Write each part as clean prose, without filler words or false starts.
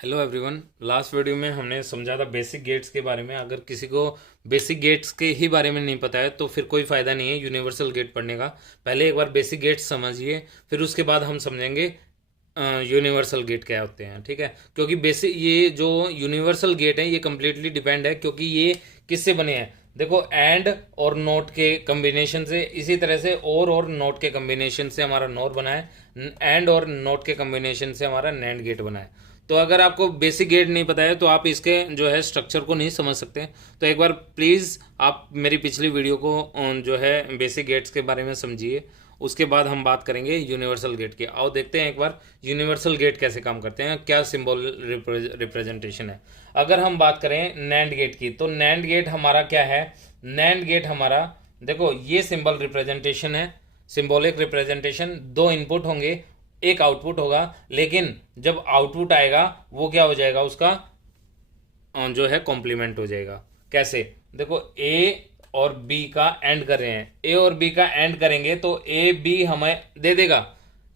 Hello everyone. Last video में हमने समझा था बेसिक गेट्स के बारे में। अगर किसी को बेसिक गेट्स के ही बारे में नहीं पता है तो फिर कोई फ़ायदा नहीं है यूनिवर्सल गेट पढ़ने का। पहले एक बार बेसिक गेट्स समझिए, फिर उसके बाद हम समझेंगे यूनिवर्सल गेट क्या होते हैं। ठीक है, क्योंकि बेसिक ये जो यूनिवर्सल गेट है ये कम्प्लीटली डिपेंड है, क्योंकि ये किससे बने हैं। देखो, एंड और नोट के कम्बिनेशन से, इसी तरह से और नोट के कम्बिनेशन से हमारा नोर बना है, एंड और नोट के कम्बिनेशन से हमारा नैंड गेट बना है। तो अगर आपको बेसिक गेट नहीं पता है तो आप इसके जो है स्ट्रक्चर को नहीं समझ सकते। तो एक बार प्लीज़ आप मेरी पिछली वीडियो को जो है बेसिक गेट्स के बारे में समझिए, उसके बाद हम बात करेंगे यूनिवर्सल गेट की। आओ देखते हैं एक बार यूनिवर्सल गेट कैसे काम करते हैं, क्या सिंबल रिप्रेजेंटेशन है। अगर हम बात करें नैंड गेट की, तो नैंड गेट हमारा क्या है। नैंड गेट हमारा, देखो, ये सिंबल रिप्रेजेंटेशन है, सिंबॉलिक रिप्रेजेंटेशन। दो इनपुट होंगे, एक आउटपुट होगा, लेकिन जब आउटपुट आएगा वो क्या हो जाएगा, उसका जो है कॉम्प्लीमेंट हो जाएगा। कैसे, देखो, ए और बी का एंड कर रहे हैं, ए और बी का एंड करेंगे तो ए बी हमें दे देगा,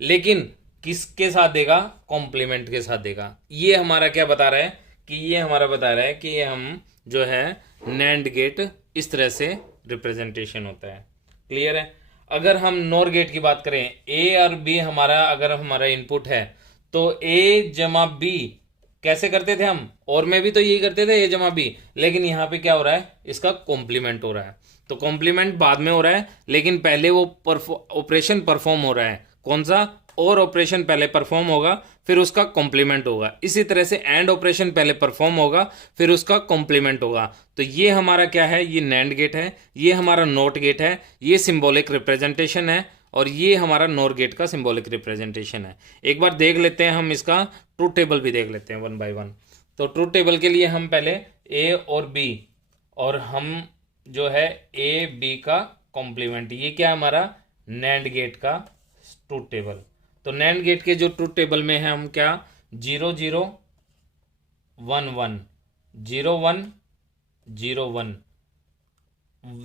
लेकिन किसके साथ देगा, कॉम्प्लीमेंट के साथ देगा। ये हमारा क्या बता रहा है कि ये हमारा बता रहा है कि ये हम जो है नैंड गेट इस तरह से रिप्रेजेंटेशन होता है। क्लियर है। अगर हम नोर गेट की बात करें, ए और बी हमारा अगर हमारा इनपुट है, तो ए जमा बी कैसे करते थे हम, और में भी तो यही करते थे, ए जमा बी। लेकिन यहाँ पे क्या हो रहा है, इसका कॉम्प्लीमेंट हो रहा है। तो कॉम्प्लीमेंट बाद में हो रहा है, लेकिन पहले वो ऑपरेशन परफॉर्म हो रहा है। कौन सा, और ऑपरेशन पहले परफॉर्म होगा, फिर उसका कॉम्प्लीमेंट होगा। इसी तरह से एंड ऑपरेशन पहले परफॉर्म होगा, फिर उसका कॉम्प्लीमेंट होगा। तो ये हमारा क्या है, ये नैंड गेट है, ये हमारा नोट गेट है, ये सिंबॉलिक रिप्रेजेंटेशन है, और ये हमारा नोर गेट का सिंबॉलिक रिप्रेजेंटेशन है। एक बार देख लेते हैं हम इसका ट्रूथ टेबल भी देख लेते हैं वन बाय वन। तो ट्रूथ टेबल के लिए हम पहले ए और बी, और हम जो है ए बी का कॉम्प्लीमेंट, ये क्या हमारा नैंड गेट का ट्रूथ टेबल। तो नैंड गेट के जो ट्रूथ टेबल में है हम क्या, 0 0 1 1, 0 1 0 1,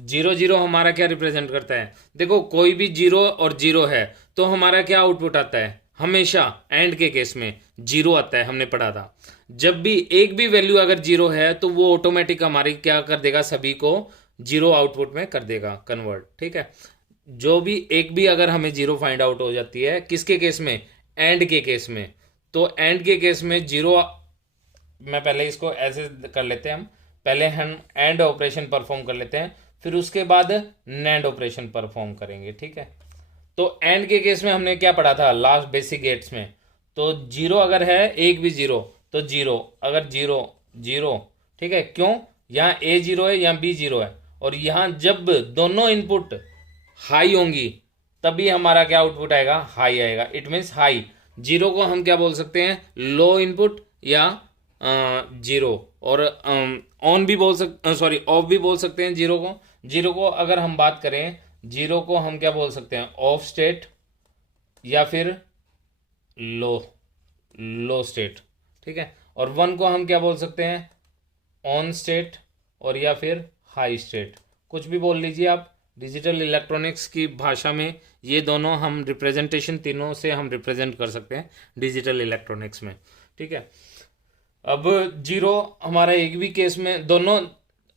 0 0 हमारा क्या रिप्रेजेंट करता है। देखो, कोई भी जीरो और जीरो है तो हमारा क्या आउटपुट आता है, हमेशा एंड के केस में जीरो आता है। हमने पढ़ा था, जब भी एक भी वैल्यू अगर जीरो है तो वो ऑटोमेटिक हमारी क्या कर देगा, सभी को जीरो आउटपुट में कर देगा कन्वर्ट। ठीक है, जो भी एक भी अगर हमें जीरो फाइंड आउट हो जाती है, किसके केस में, एंड के केस में। तो एंड के केस में जीरो, मैं पहले इसको ऐसे कर लेते हैं, हम पहले हम एंड ऑपरेशन परफॉर्म कर लेते हैं, फिर उसके बाद नैंड ऑपरेशन परफॉर्म करेंगे। ठीक है, तो एंड के केस में हमने क्या पढ़ा था लास्ट बेसिक गेट्स में। तो जीरो अगर है, एक भी जीरो, तो जीरो, अगर जीरो जीरो, ठीक है, क्यों, यहाँ ए जीरो है, यहाँ बी जीरो है, और यहाँ जब दोनों इनपुट हाई होंगी तभी हमारा क्या आउटपुट आएगा, हाई आएगा। It means high. जीरो को हम क्या बोल सकते हैं, लो इनपुट या जीरो, और ऑन भी बोल सॉरी ऑफ भी बोल सकते हैं जीरो को। जीरो को अगर हम बात करें, जीरो को हम क्या बोल सकते हैं, ऑफ स्टेट या फिर लो लो स्टेट। ठीक है, और वन को हम क्या बोल सकते हैं, ऑन स्टेट और या फिर हाई स्टेट, कुछ भी बोल लीजिए आप। डिजिटल इलेक्ट्रॉनिक्स की भाषा में ये दोनों हम रिप्रेजेंटेशन, तीनों से हम रिप्रेजेंट कर सकते हैं डिजिटल इलेक्ट्रॉनिक्स में। ठीक है, अब जीरो हमारा एक भी केस में, दोनों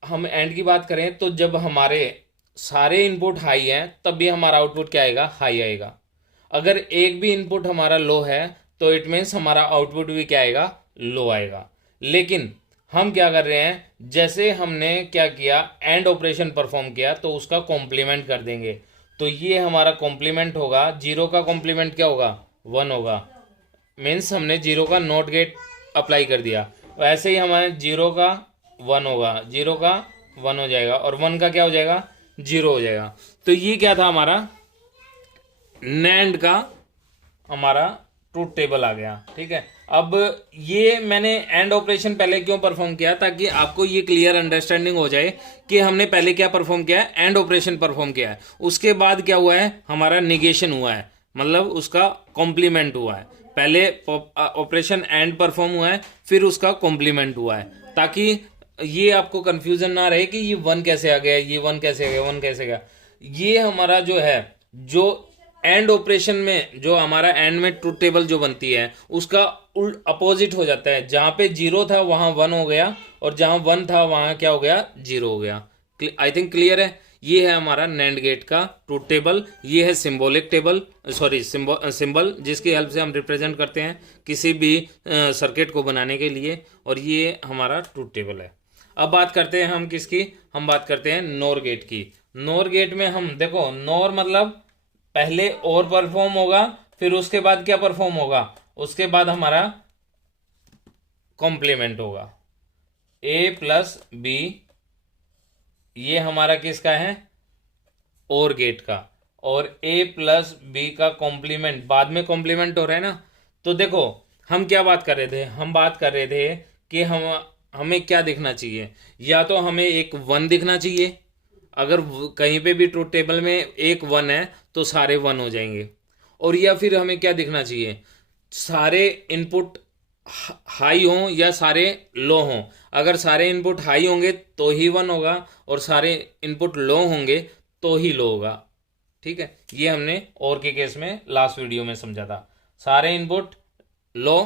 हम एंड की बात करें तो जब हमारे सारे इनपुट हाई हैं तब भी हमारा आउटपुट क्या आएगा, हाई आएगा। अगर एक भी इनपुट हमारा लो है तो इट मीन्स हमारा आउटपुट भी क्या आएगा, लो आएगा। लेकिन हम क्या कर रहे हैं, जैसे हमने क्या किया, एंड ऑपरेशन परफॉर्म किया, तो उसका कॉम्प्लीमेंट कर देंगे। तो ये हमारा कॉम्प्लीमेंट होगा, जीरो का कॉम्प्लीमेंट क्या होगा, वन होगा। मीन्स हमने जीरो का नॉट गेट अप्लाई कर दिया, वैसे ही हमारे जीरो का वन होगा, जीरो का वन हो जाएगा, और वन का क्या हो जाएगा, जीरो हो जाएगा। तो ये क्या था, हमारा नैंड का हमारा ट्रूथ टेबल आ गया। ठीक है, अब ये मैंने एंड ऑपरेशन पहले क्यों परफॉर्म किया, ताकि आपको ये क्लियर अंडरस्टैंडिंग हो जाए कि हमने पहले क्या परफॉर्म किया है, एंड ऑपरेशन परफॉर्म किया है, उसके बाद क्या हुआ है, हमारा निगेशन हुआ है, मतलब उसका कॉम्प्लीमेंट हुआ है। पहले ऑपरेशन एंड परफॉर्म हुआ है, फिर उसका कॉम्प्लीमेंट हुआ है, ताकि ये आपको कंफ्यूजन ना रहे कि ये वन कैसे आ गया, ये वन कैसे आ गया, वन कैसे गया। ये हमारा जो है, जो एंड ऑपरेशन में जो हमारा एंड में ट्रूथ टेबल जो बनती है, उसका उल्ट अपोजिट हो जाता है। जहाँ पे जीरो था वहाँ वन हो गया, और जहाँ वन था वहाँ क्या हो गया, जीरो हो गया। आई थिंक क्लियर है। ये है हमारा नैंड गेट का ट्रूथ टेबल। ये है सिंबॉलिक टेबल, सॉरी सिंबल, जिसकी हेल्प से हम रिप्रेजेंट करते हैं किसी भी सर्किट को बनाने के लिए, और ये हमारा ट्रूथ टेबल है। अब बात करते हैं हम किसकी, हम बात करते हैं नोर गेट की। नोर गेट में हम देखो, नोर मतलब पहले और परफॉर्म होगा, फिर उसके बाद क्या परफॉर्म होगा, उसके बाद हमारा कॉम्प्लीमेंट होगा। ए प्लस बी, ये हमारा किसका है, और गेट का, और ए प्लस बी का कॉम्प्लीमेंट बाद में कॉम्प्लीमेंट हो रहा है ना। तो देखो हम क्या बात कर रहे थे, हम बात कर रहे थे कि हमें क्या दिखना चाहिए, या तो हमें एक वन दिखना चाहिए, अगर कहीं पे भी ट्रूथ टेबल में एक वन है तो सारे वन हो जाएंगे, और या फिर हमें क्या दिखना चाहिए, सारे इनपुट हाई हों या सारे लो हों। अगर सारे इनपुट हाई होंगे तो ही वन होगा, और सारे इनपुट लो होंगे तो ही लो होगा। ठीक है, ये हमने और के केस में लास्ट वीडियो में समझा था। सारे इनपुट लो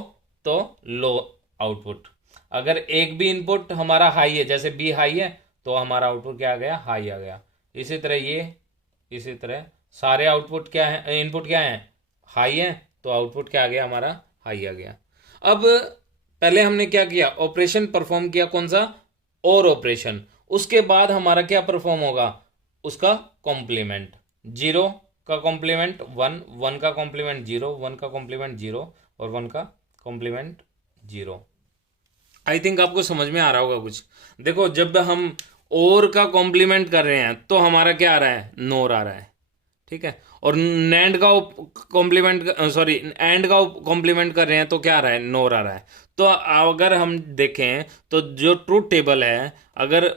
तो लो आउटपुट, अगर एक भी इनपुट हमारा हाई है, जैसे बी हाई है, तो हमारा आउटपुट क्या आ गया, हाई आ गया। इसी तरह ये, इसी तरह सारे आउटपुट क्या है, इनपुट क्या है, हाई है, तो आउटपुट क्या आ गया हमारा, हाई आ गया। अब पहले हमने क्या किया, ऑपरेशन परफॉर्म किया, कौन सा, और ऑपरेशन। उसके बाद हमारा क्या परफॉर्म होगा, उसका कॉम्प्लीमेंट। जीरो का कॉम्प्लीमेंट वन, वन का कॉम्प्लीमेंट जीरो, वन का कॉम्प्लीमेंट जीरो, और वन का कॉम्प्लीमेंट जीरो। आई थिंक आपको समझ में आ रहा होगा कुछ। देखो जब हम और का कॉम्प्लीमेंट कर रहे हैं तो हमारा क्या आ रहा है, नोर आ रहा है। ठीक है, और नैंड का कॉम्प्लीमेंट, सॉरी एंड का कॉम्प्लीमेंट कर रहे हैं तो क्या आ रहा है, नोर आ रहा है। तो अगर हम देखें तो जो ट्रूथ टेबल है, अगर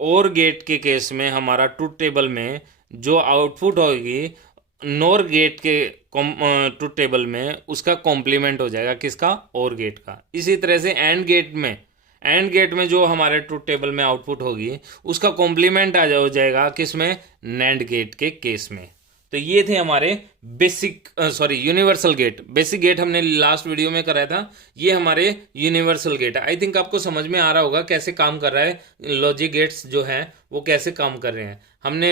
और गेट के केस में हमारा ट्रूथ टेबल में जो आउटपुट होगी नोर गेट के ट्रूथ टेबल में, उसका कॉम्प्लीमेंट हो जाएगा किसका, और गेट का। इसी तरह से एंड गेट में जो हमारे ट्रूथ टेबल में आउटपुट होगी उसका कॉम्प्लीमेंट हो जाएगा किसमें, नैंड गेट के केस में। तो ये थे हमारे basic, sorry universal gate. Basic gate हमने लास्ट वीडियो में कराया था, ये हमारे यूनिवर्सल गेट है। आई थिंक आपको समझ में आ रहा होगा कैसे काम कर रहा है, लॉजिक गेट्स जो हैं वो कैसे काम कर रहे हैं। हमने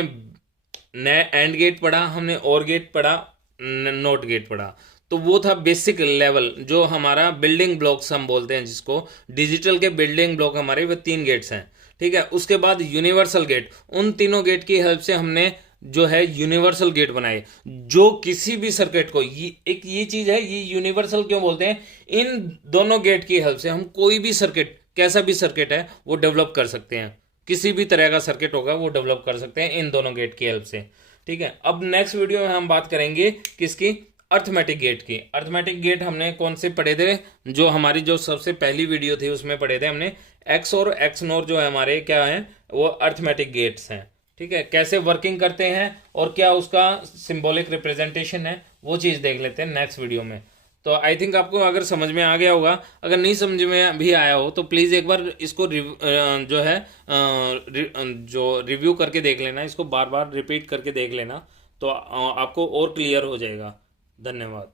एंड गेट पढ़ा, हमने और गेट पढ़ा, नोट गेट पढ़ा। तो वो था बेसिक लेवल, जो हमारा बिल्डिंग ब्लॉक्स हम बोलते हैं जिसको, डिजिटल के बिल्डिंग ब्लॉक हमारे वो 3 गेट्स हैं। ठीक है, उसके बाद यूनिवर्सल गेट, उन तीनों गेट की हेल्प से हमने जो है यूनिवर्सल गेट बनाए, जो किसी भी सर्किट को, ये चीज है, ये यूनिवर्सल क्यों बोलते हैं, इन दोनों गेट की हेल्प से हम कोई भी सर्किट, कैसा भी सर्किट है वो डेवलप कर सकते हैं। किसी भी तरह का सर्किट होगा वो डेवलप कर सकते हैं इन दोनों गेट की हेल्प से। ठीक है, अब नेक्स्ट वीडियो में हम बात करेंगे किसकी, अर्थमेटिक गेट की। अर्थमेटिक गेट हमने कौन से पढ़े थे, जो हमारी जो सबसे पहली वीडियो थी उसमें पढ़े थे हमने, एक्स और एक्स नोर जो है हमारे क्या है, वो अर्थमेटिक गेट्स हैं। ठीक है, कैसे वर्किंग करते हैं और क्या उसका सिंबॉलिक रिप्रेजेंटेशन है, वो चीज़ देख लेते हैं नेक्स्ट वीडियो में। तो आई थिंक आपको अगर समझ में आ गया होगा, अगर नहीं समझ में भी आया हो तो प्लीज़ एक बार इसको जो है जो रिव्यू करके देख लेना, इसको बार बार रिपीट करके देख लेना, तो आपको और क्लियर हो जाएगा। धन्यवाद।